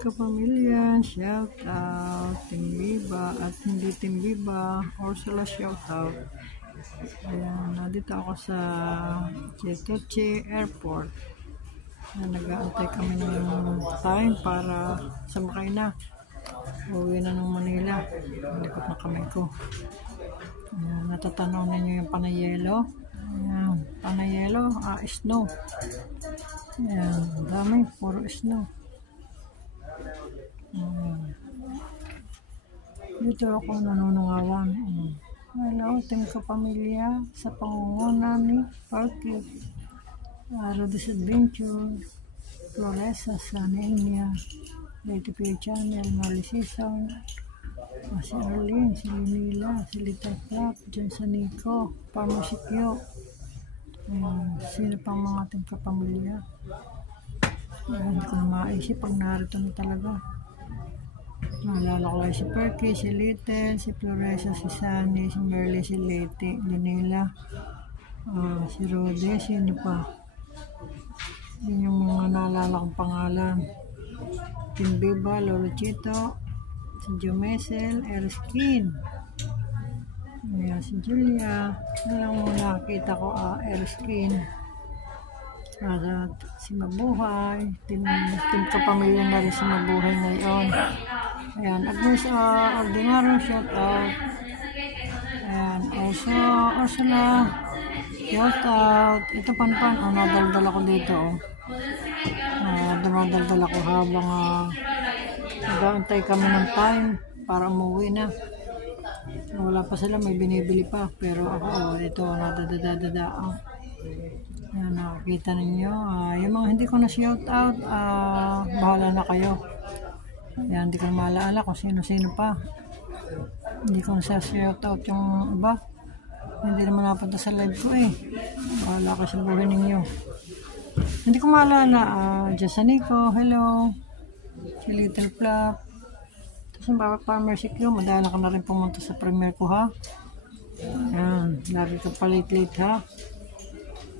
Kapamilya, shout out, Team Viva at hindi Team Viva, Ursula shout out. Ayan, nandito ako sa Chetoche Airport. Nag-aantay kami ng time para sumakay na. Uwi na ng Manila. Likot na kamay ko. Ayan, natatanaw ninyo yung panayelo. Ayan, panayelo, snow. Ayan, dami, puro snow. Dito ako nanunungawan. Hello, ating kapamilya sa pangunguna ni Parky, Rodis Adventure, Floresa, Sanenia, Lady P Channel, Marley Season, si Arlene, si Linila, si Little Flap, John Sanico, Parmasikyo. Sino pang mga ating kapamilya? Hindi ko na maisip pag narito na talaga. Naalala ko lang si Perky, si Little, si Floresa, si Sunny, si Merly, si Leti, Linila, si Rode, sino pa? Yun yung mga naalala kong pangalan. Team Viva, Lolo Chito, si Jomesel, Erskin. Ayan, si Julia. Alam mo nakita ko, Erskin. Si Mabuhay, team kapamilya na rin si Mabuhay ngayon. Ayan, Agnes Ordinaro, shout out. Ayan, also Ursula, shout out. Ito panpan, nadaldal ako dito. Dumadaldal ako habang nag-aantay kami ng time para umuwi na. Wala pa sila, may binibili pa. Pero ako, ito, nadadadadaan. Ayan, nakakita ninyo. Yung mga hindi ko na shout out, bahala na kayo. Ayan, hindi ko na maalaala kung sino-sino pa. Hindi ko na shout out yung iba. Hindi naman napunta sa live ko bahala ka sa buhay ninyo. Hindi ko maalala. Jasanico, hello. Si Little Flap. Tapos yung Bawat Farmer Sikyo, madala ka na rin pumunta sa premiere ko ha. Ayan, lagi ka pa late ha.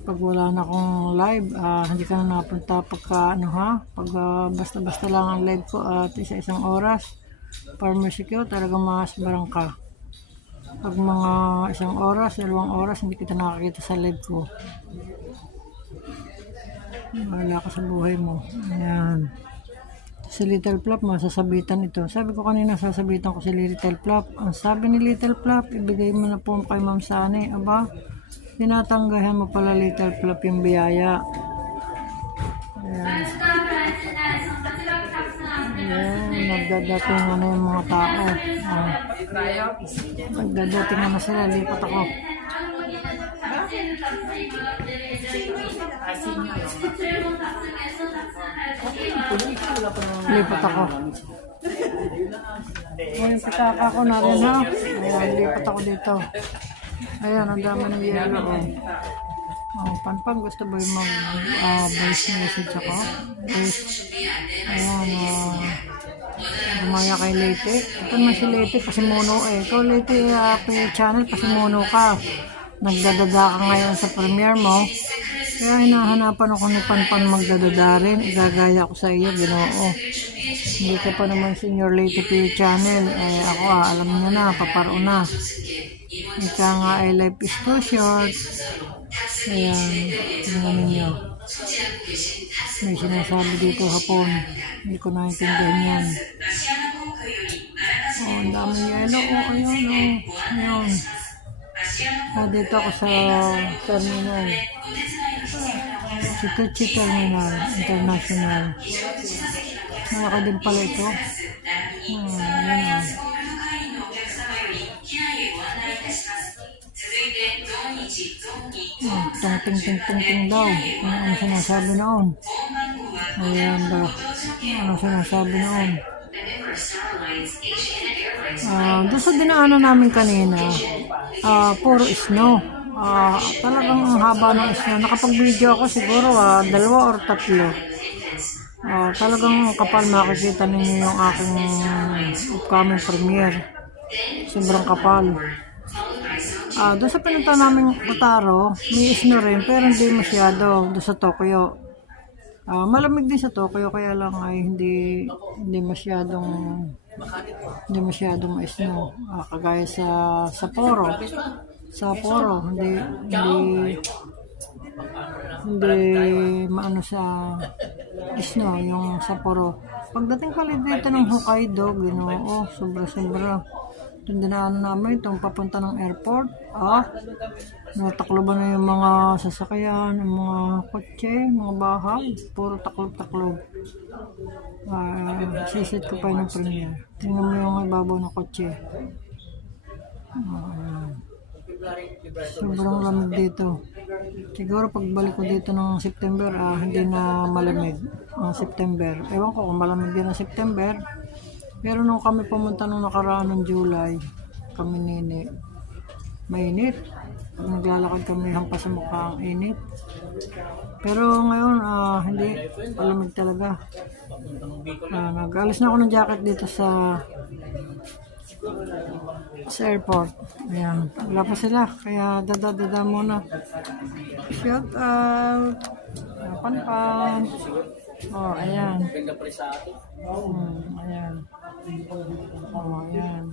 Pag wala na akong live, hindi ka na napunta pagka pag basta-basta lang ang live ko at isa-isang oras. Farmer Secure, talagang masbarang ka. Pag mga isang oras, 2 oras, hindi kita nakakita sa live ko. Wala ka sa buhay mo. Ayan. Si Little Flap, masasabitan ito. Sabi ko kanina, sasabitan ko si Little Flap. Ang sabi ni Little Flap, ibigay mo na po kay Ma'am Sani. Aba, tinatanggahan mo pala Little Flap yung biyaya. Ayan. Ayan, nagdadating na yung mga tao. Nagdadating na sila, lipat ako. Lipat ako. Yung pitaka ko na rin ha. Ayan, lipat ako dito. Ayan, ang dami ng yelo. Panpag, gusto ba yung voice message ako? Ayan, gumaya kay Lete. Ito naman si Lete, pasimuno Ito Lete, channel, pasimuno ka. Nagdadada ka ngayon sa premiere mo. Kaya hinahanapan ako ni Panpan magdadada rin. Igagaya ko sa iyo, Ginoo. Hindi ka pa naman senior Lete channel. Ako alam niyo na, paparo na. Ika nga ay life is too short. Ayan, tingnan ninyo. May sinasabi dito hapon. Hindi ko naintindihan yan. Ang daming yelo. Ayan. Dito ako sa terminal. Chetoche Terminal International. Malaki din pala ito. Ayan. Tung daw. Ano sinasabi noon? Ayan ba? Ano sinasabi noon? Doon sa dinaanan namin kanina, puro snow. Talagang ang haba ng snow. Nakapag-video ako siguro 2 or 3. Talagang kapal, makikita ninyo yung aking upcoming premiere. Sobrang kapal. Doon sa pinunta namin Utaro, may snow rin pero hindi masyado doon sa Tokyo. Malamig din sa Tokyo kaya lang ay hindi masyadong ma-snow. Kagaya sa Sapporo. Sapporo hindi maano sa snow yung Sapporo. Pagdating pala dito ng Hokkaido, Ginoo, sobra-sobra. Itong dinaanan namin, itong papunta ng airport, natakloban na yung mga sasakyan, yung mga kotse, mga bahay, puro taklob-taklob. Sisit ko pa yung premiere. Tingnan mo yung ibabaw ng kotse. Sobrang lamig dito. Siguro pagbalik ko dito ng September, hindi na malamig ang September. Ewan ko kung malamig din ang September. Pero nung kami pumunta nung nakaraan ng July, kami nini, mainit. Pag naglalakad kami hampas sa mukha ang init. Pero ngayon, hindi, malamig talaga. Nag-alis na ako ng jacket dito sa airport. Ayan, wala pa sila, kaya dada muna. Shout out Panpan. Ayan. Ayan. Ayan.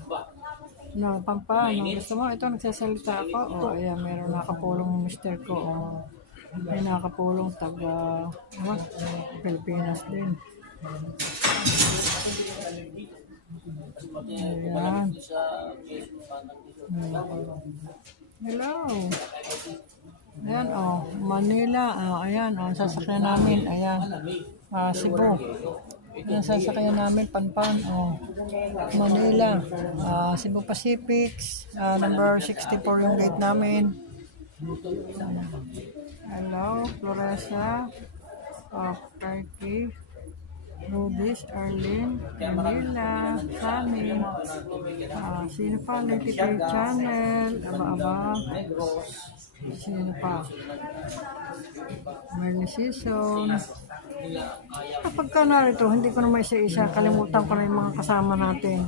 Panpan, gusto mo? Ito, nagsasalita ako. Ayan, meron nakapulong ng mister ko. May nakapulong taga Pilipinas din. Ayan. Hello. Ayan, Manila. Ayan, sasakyan namin. Ayan, Cebu. Ayan, sasakyan namin, Panpan. Manila. Cebu Pacifics. Number 64 yung gate namin. Hello, Floresa. Turkey. Rubis, Arlene, Manila, Sunny, sino pa? Letiper Channel, Aba, sino pa? Merly Season. Kapag ka narito, hindi ko na may isa-isa, kalimutan ko na yung mga kasama natin.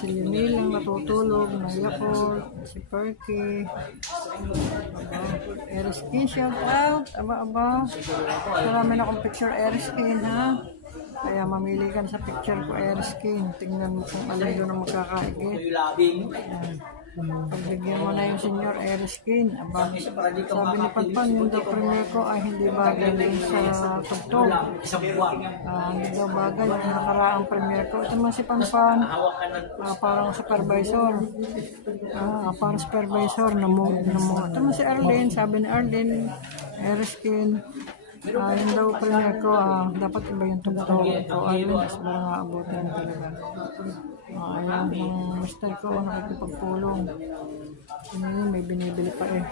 Si Linilang natutulog, Nayapol, si Perky, Eriskin, shout out, aba, marami na akong picture Eriskin, ha? Kaya mamili ka sa picture ko Eriskin, tingnan mo kung alin doon ang magkakaigit. Pagbigyan mo na yung senior Eriskin, sabi ni Panpan, yung daw premier ko ay hindi bagay din sa tugtog. Hindi daw bagay yung nakaraang premier ko. Ito naman si Panpan, parang supervisor. Parang supervisor na mo. Ito naman si Arlene, sabi ni Arlene, Eriskin, yung daw premier ko, dapat iba yung tugtog. Arlene, mas parang aabutin na talaga. Ayan, yung mister ko nakikipagpulong. May binibili pa eh.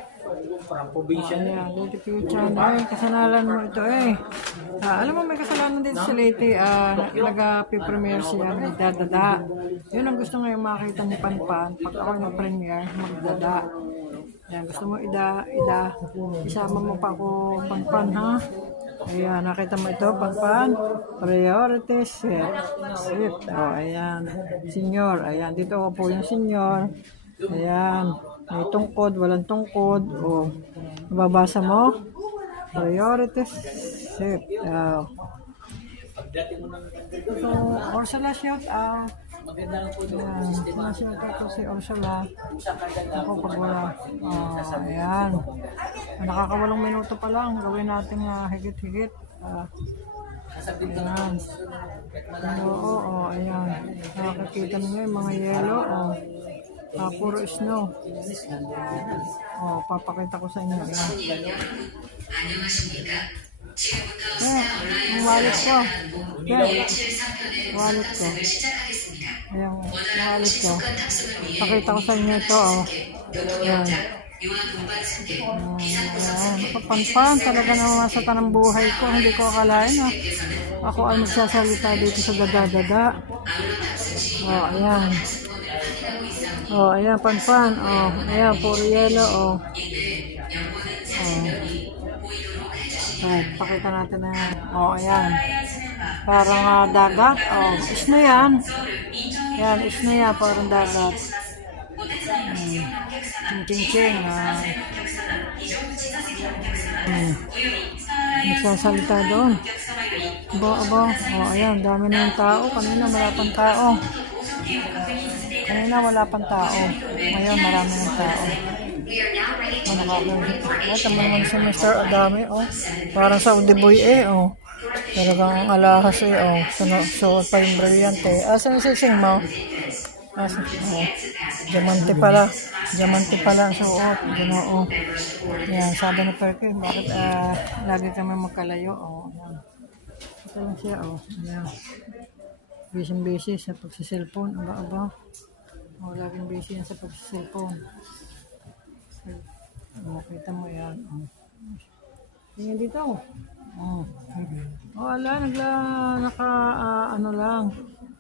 Ayan, Lady Future. Ay, kasalanan mo ito eh. Alam mo, may kasalanan dito sa Lady. Nag-premiere siya, may dadada. Yun ang gusto ngayon makita ni Panpan. Pag ako nag-premiere, magdada. Ayan, gusto mo isama mo pa ako, Panpan, ha? Ayan, nakita mo ito, Panpan. Priority set. Ayan. Senior. Ayan, dito po yung senior. Ayan. May tungkod, walang tungkod. Mababasa mo. Priority set. Ursula, shout out. Shout out si Ursula. Ako pag wala. Ayan. Nakakawalong minuto pa lang. Gawin natin higit-higit. Ayan. Ayan. Nakakita niyo yung mga yellow. Puro snow. Papakita ko sa inyo. Ayan. Yung wallet ko. Wallet ko. Ayan, wallet ko. Pakita ko sa inyo ito. Ayan. Nakapanpan talaga naman sa tanang buhay ko. Hindi ko akalain ako ay magsasalita dito sa dada-dada. Ayan. Ayan, Panpan. Ayan, puro yellow. Pakita natin na. Ayan. Parang dagat. Snow yan. Yan, snow yan. Parang dagat. Ching-ching-ching. nagsasalita doon. Aba. O, ayan, dami na yung tao. Kanina wala pang tao. Ngayon, marami ng tao. Tama naman si Mr. Adami, Parang Saudi boy, Talagang alahas, Suot pa yung brilyante. Asan yung sising mo? Diamante pala. Diamante pala ang suot. Ginoo. Yan, sabi ni Perky, bakit lagi kami magkalayo? Yan. Ito lang siya, Yan. Busy sa pagsiselfone. Aba. Laging busy yan sa pagsiselfone. Makita mo yan. Tingnan dito. Wala, ano lang.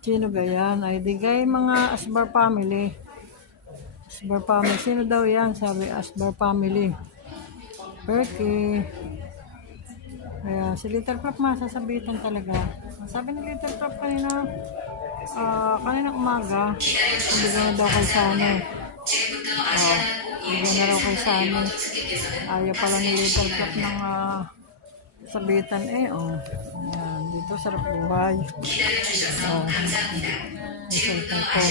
Sino gayan? Ay, di gay mga Asbar family. Asbar family. Sino daw yan? Sabi, Asbar family. Perky. Kaya, si Little Prop masasabitan talaga. Sabi ni Little Prop kanina umaga, bigyan na daw kay Sunny. Bigyan na raw kay Sunny. Ayaw pala ni Little Prop ng sabitan Ayan, dito sarap buhay. Isultan ko.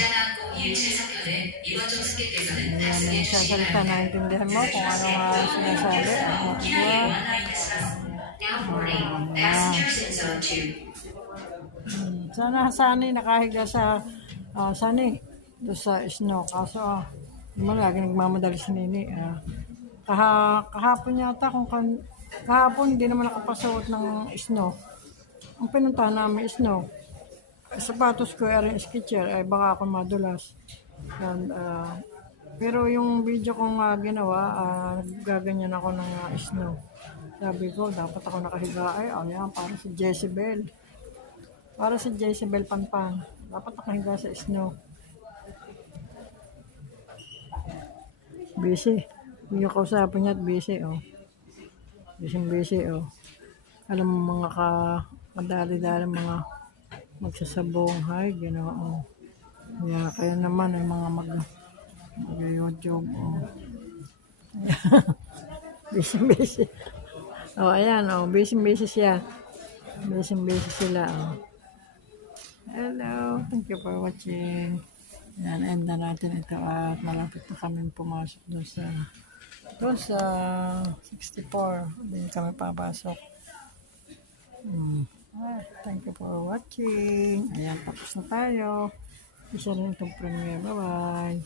Ayan, may nagsasalita, naintindihan mo kung ano nga sinasabi. Sana nakahiga sa doon sa snow. Kaso naman lagi nagmamadali si Nini. Kahapon yata kahapon hindi naman nakapasuot ng snow. Ang pinuntahan namin snow. Sapatos ko ay sketcher ay baka ako madulas. Pero yung video kong ginawa, gaganyan ako ng snow. Sabi ko, dapat ako nakahiga ayan, para si Jezebel. Para si Jezebel Panpan. Dapat nakahiga sa snow. Busy. Yung kausapin niya at busy, Busy, Alam mo mga madali-dali mga magsasabong, Ginoo. Kaya naman ay mga mag-YouTube, busy. Ayan, busy siya. Busy sila, Hello, thank you for watching. Yan, end na natin ito at malapit na kami pumasok doon sa 64. Hindi kami papasok. Thank you for watching. Ayan, tapos na tayo. Isa rin itong premiere. Bye-bye.